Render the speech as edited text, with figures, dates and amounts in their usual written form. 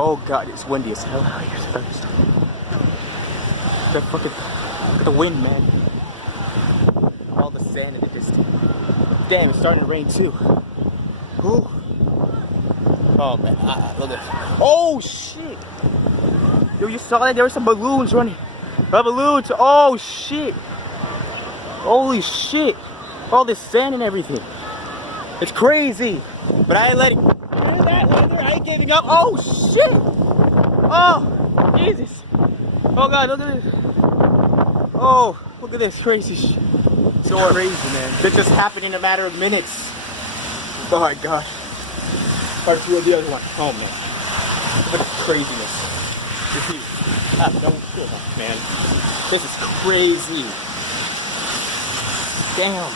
Oh god, it's windy as hell out here. That fucking, look at the wind, man. All the sand in the distance. Damn, it's starting to rain too. Ooh. Oh man, look at. Oh shit! Yo, you saw that? There were some balloons running. Balloons! Oh shit! Holy shit! All this sand and everything. It's crazy. But I ain't letting. Hear that, Heather? I ain't giving up. Oh shit! Oh Jesus! Oh god, look at this. Oh, look at this crazy shit. So crazy, man. That just happened in a matter of minutes. Oh my gosh. Hard to feel the other one. Oh man. Look at the craziness. It's huge. No shit, man. This is crazy. Damn.